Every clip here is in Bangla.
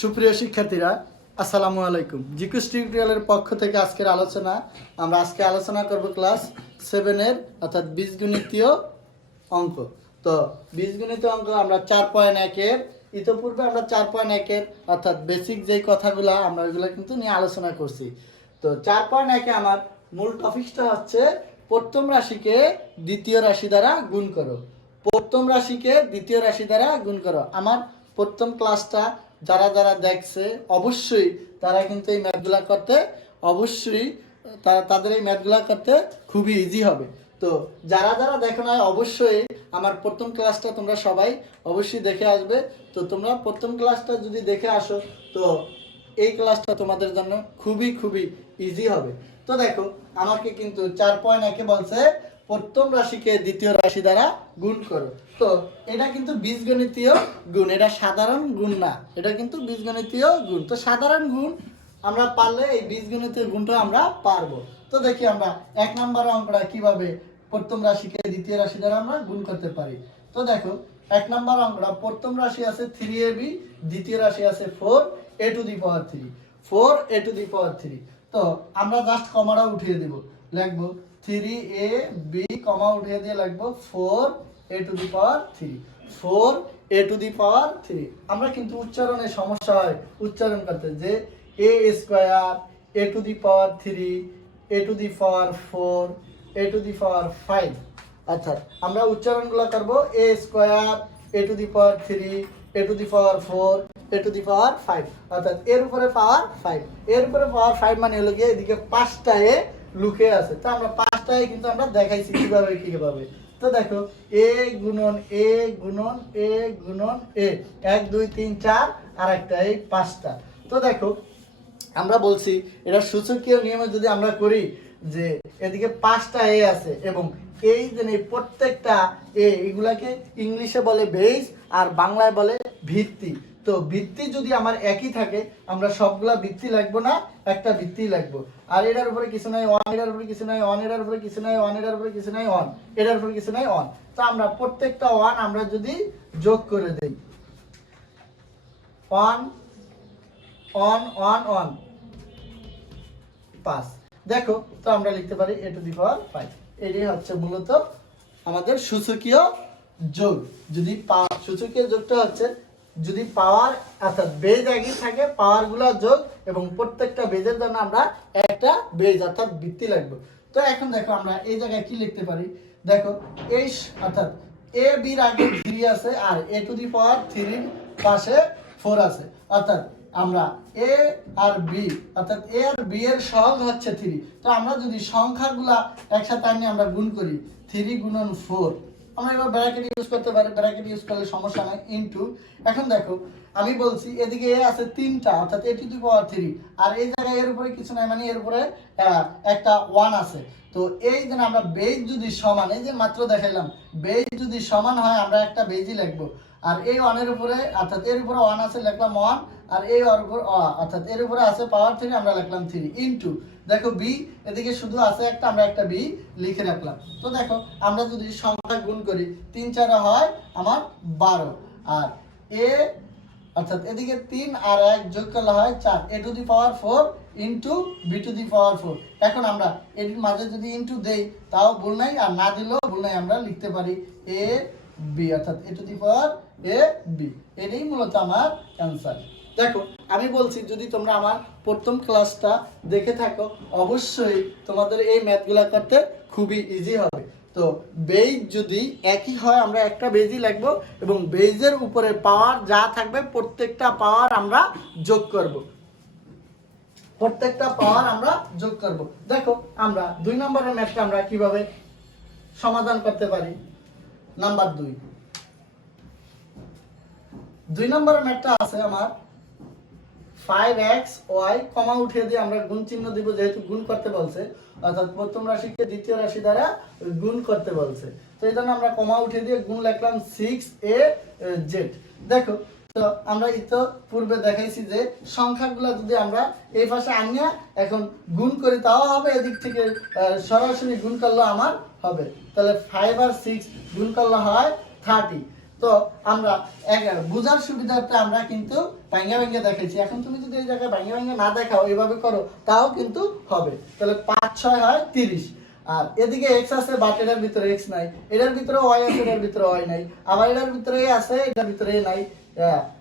সুপ্রিয় শিক্ষার্থীরা, আসসালামু আলাইকুম। জিকুস টিউটোরিয়ালের পক্ষ থেকে আজকের আমরা আলোচনা করব ক্লাস 7 এর অর্থাৎ বীজগণিতীয় অঙ্ক। তো বীজগণিতীয় অঙ্ক আমরা 4.1 এর ইতিপূর্বে আমরা 4.1 এর অর্থাৎ বেসিক যেই কথাগুলো আমরা ওইগুলো কিন্তু নিয়ে আলোচনা করছি। তো 4.1 এ আমার মূল টপিকটা হচ্ছে প্রথম রাশিকে দ্বিতীয় রাশি দ্বারা গুণ করো। প্রথম রাশিকে দ্বিতীয় রাশি দ্বারা গুণ করো। আমার প্রথম ক্লাসটা যারা যারা দেখছে অবশ্যই তারা কিন্তু এই ম্যাথগুলো করতে অবশ্যই তাদের এই ম্যাথগুলো করতে খুবই ইজি হবে। তো যারা যারা দেখো না অবশ্যই আমার প্রথম ক্লাসটা তোমরা সবাই অবশ্যই দেখে আসবে। তো তোমরা প্রথম ক্লাসটা যদি দেখে আসো তো এই ক্লাসটা তোমাদের জন্য খুবই খুবই ইজি হবে। তো দেখো আমাকে কিন্তু 4.1 বলছে প্রথম রাশিকে দ্বিতীয় রাশি দ্বারা গুণ করো। তো এটা কিন্তু বীজগণিতীয় গুণ, এটা সাধারণ গুণ না, এটা কিন্তু বীজগণিতীয় গুণ। তো সাধারণ গুণ আমরা পারলে এই বীজগণিতীয় গুণটা আমরা পারবো। তো দেখি আমরা 1 নম্বর অঙ্কটা কিভাবে প্রথম রাশিকে দ্বিতীয় রাশি দ্বারা আমরা গুণ করতে পারি। তো দেখো 1 নম্বর অঙ্কটা প্রথম রাশি আছে 3ab, দ্বিতীয় রাশি আছে 4a two the power 3, 4a two the power 3। তো আমরা জাস্ট কমাটা উঠিয়ে দিব, লিখবো 3ab কমা উঠিয়ে দিয়ে লিখবো 4a two the power 3, 4a two the power 3। আমরা কিন্তু উচ্চারণে সমস্যা হয় উচ্চারণ করতে, যে a square a to the power 3, a to the power 4, a to the power 5। অর্থাৎ আমরা উচ্চারণগুলো করব a square a to the power 3, a to the power 4, a to the power 5। অর্থাৎ এর উপরে পাওয়ার 5, এর উপরে পাওয়ার 5 মানে হলো গিয়ে এদিকে 5টা এ লুকে আছে। তো আমরা 5টা এ কিন্তু আমরা দেখাইছি কিভাবে। তো দেখো a গুণন a গুণন a গুণন a, 1 2 3 4 আর একটা এই 5টা। তো দেখো আমরা বলছি এটা সূচকীয় নিয়মে যদি আমরা করি যে এদিকে 5টা এ আছে এবং এই যে প্রত্যেকটা এ এগুলাকে ইংলিশে বলে বেস আর বাংলায় বলে ভিত্তি। তো ভিত্তি যদি আমার একই থাকে আমরা সবগুলা ভিত্তি লাগবো না, একটা ভিত্তি লাগবো। আর এটার উপরে কিছু নাই 1, এটার উপরে কিছু নাই 1, এটার উপরে কিছু নাই 1, এটার উপরে কিছু নাই 1, এটার উপরে কিছু নাই 1। তো আমরা প্রত্যেকটা 1 আমরা যদি যোগ করে দেই 1 1 1 1 5, দেখো তো আমরা লিখতে পারি a টু দি পাওয়ার 5। এটাই হচ্ছে মূলত আমাদের সূচকীয় যোগ। যদি সূচকীয় যোগটা হচ্ছে যদি পাওয়ার অর্থাৎ বেজ একই থাকে, পাওয়ারগুলো যোগ এবং প্রত্যেকটা বেজের জন্য আমরা একটা বেজ অর্থাৎ ভিত্তি লাগবে। তো এখন দেখো আমরা এই জায়গায় কি লিখতে পারি, দেখো এই অর্থাৎ a b এর আগে 3 আছে আর a টু দি পাওয়ার 3 এর পাশে 4 আছে। অর্থাৎ আমরা a আর b অর্থাৎ a আর b এর সহগ হচ্ছে 3। তো আমরা যদি সংখ্যাগুলা একসাথে আনি আমরা গুণ করি 3 গুণন 4, আমরা এবার ব্র্যাকেট ইউজ করতে পারি, ব্র্যাকেট ইউজ করলে সমস্যা নাই, ইনটু। এখন দেখো আমি বলছি এদিকে এ আছে 3টা অর্থাৎ a টু দি পাওয়ার 3 আর এই জায়গায় এর উপরে কিছু নাই মানে এর উপরে একটা 1 আছে। তো এই যে আমরা বেজ যদি সমান, এই যে মাত্র দেখাইলাম বেজ যদি সমান হয় আমরা একটা বেজই লিখবো। আর এই 1 এর উপরে অর্থাৎ এর উপরে 1 আছে লিখলাম 1, আর এই ওর উপর অর্থাৎ এর উপরে আছে পাওয়ার 3 আমরা লিখলাম 3 ইনটু। দেখো b এদিকে শুধু আছে একটা, আমরা একটা b লিখে রাখলাম। তো দেখো আমরা যদি সংখ্যা গুণ করি 3 4 হয় আমার 12, আর a অর্থাৎ এদিকে 3 আর 1 যোগ করলে হয় 4, a to the power 4 into b to the power 4। এখন আমরা এর মাঝে যদি ইনটু দেই তাও ভুল নাই, আর না দিলেও ভুল নাই, আমরা লিখতে পারি a b অর্থাৎ a to the power a b। এটাই মূলত আমার অ্যানসার। দেখো আমি বলছি যদি তোমরা আমার প্রথম ক্লাসটা দেখে থাকো অবশ্যই তোমাদের এই ম্যাথগুলো করতে খুবই ইজি হবে। তো বেজ যদি একই হয় আমরা একটা বেজই লিখবো এবং বেজের উপরে পাওয়ার যা থাকবে প্রত্যেকটা পাওয়ার আমরা যোগ করব, প্রত্যেকটা পাওয়ার আমরা যোগ করব। দেখো আমরা 2 নম্বরের ম্যাথটা আমরা কিভাবে সমাধান করতে পারি। নাম্বার 2 নম্বরের ম্যাথটা আছে আমার 5xy কমা উঠিয়ে দিয়ে আমরা গুণ চিহ্ন দিব, যেহেতু গুণ করতে বলছে অর্থাৎ প্রথম রাশিকে দ্বিতীয় রাশি দ্বারা গুণ করতে বলছে। তো এই জন্য আমরা কমা উঠিয়ে দিয়ে গুণ লিখলাম 6az। দেখো তো আমরা তো পূর্বে দেখাইছি যে সংখ্যাগুলো যদি আমরা এই পাশে আনিয়া এখন গুণ করি তাও হবে, এদিক থেকে সরাসরি গুণ করলে আমার হবে। তাহলে 5 আর 6 গুণ করলে হয় 30। তো তো আমরা বোঝার সুবিধার্থে আমরা কিন্তু ভাঙ্গা ভাঙ্গা দেখাইছি। এখন তুমি যদি এই জায়গায় ভাঙ্গা ভাঙ্গা না দেখাও, এইভাবে করো, তাও কিন্তু হবে। তাহলে 5 6 হয় 30। আর এদিকে x আছে, বাট এটার ভিতরে x নাই, এটার ভিতরে y আছে, এটার ভিতরে y নাই, আবার এটার ভিতরে a আছে, এটার ভিতরে a নাই,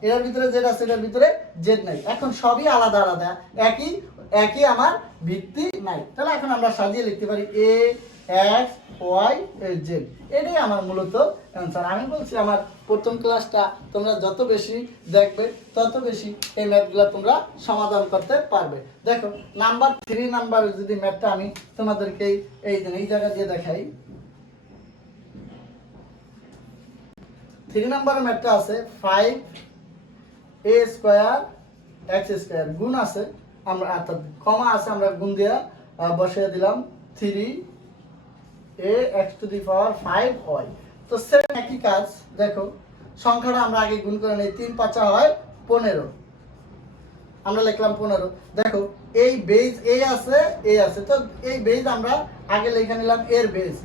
এটার ভিতরে z আছে, এটার ভিতরে z নাই। এখন সবই আলাদা আলাদা, একই একই আমার ভিত্তি নাই। তাহলে এখন আমরা সাজিয়ে লিখতে পারি a x y z। এটাই আমার মূলত অ্যান্সার। আমি বলছি আমার প্রথম ক্লাসটা তোমরা যত বেশি দেখবে তত বেশি এই ম্যাথগুলো তোমরা সমাধান করতে পারবে। দেখো নাম্বার 3 নাম্বারের যদি ম্যাথটা আমি তোমাদেরকে এই জায়গা দিয়ে দেখাই। 3 নাম্বারের ম্যাথটা আছে 5a স্কয়ার x স্কয়ার, গুণ আছে আমরা অর্থাৎ কমা আছে, আমরা গুণ দিয়ে বসিয়ে দিলাম 3a x two the power 5y। তো সেম একই কাজ। দেখো সংখ্যাটা আমরা আগে গুণ করে নেই, 3 5 হয় 15, আমরা লিখলাম 15। দেখো এই বেজ a আছে, তো এই বেজ আমরা আগে লিখে নিলাম এর বেজ,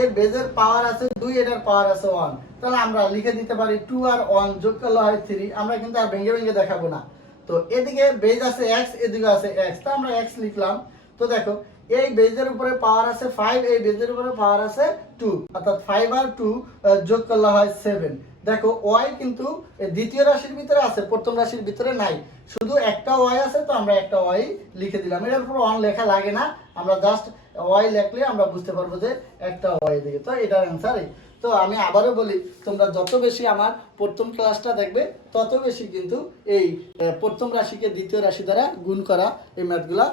এর বেজের পাওয়ার আছে 2, এটার পাওয়ার আছে 1। তাহলে আমরা লিখে দিতে পারি 2 আর 1 যোগ করলে হয় 3। আমরা কিন্তু আর ভেঙে ভেঙে দেখাবো না। তো এদিকে বেজ আছে x, এদিকে আছে x, তো আমরা x লিখলাম। তো দেখো এই বেজের উপরে পাওয়ার আছে 5, এই বেজের উপরে পাওয়ার আছে 2, অর্থাৎ 5 আর 2 যোগ করলে হয় 7। দেখো y কিন্তু দ্বিতীয় রাশির ভিতরে আছে, প্রথম রাশির ভিতরে নাই, শুধু একটা y আছে, তো আমরা একটা y লিখে দিলাম। এর উপর 1 লেখা লাগে না, আমরা জাস্ট y লিখলে আমরা বুঝতে পারবো যে একটা y দিকে। তো এটার অ্যান্সার এই। তো আমি আবারও বলি, তোমরা যত বেশি আমার প্রথম ক্লাসটা দেখবে তত বেশি কিন্তু এই প্রথম রাশিকে দ্বিতীয় রাশি দ্বারা গুণ করা এই ম্যাথগুলা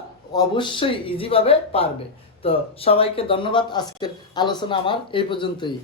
অবশ্যই ইজিভাবে পারবে। তো সবাইকে ধন্যবাদ। আজকের আলোচনা আমার এই পর্যন্তই।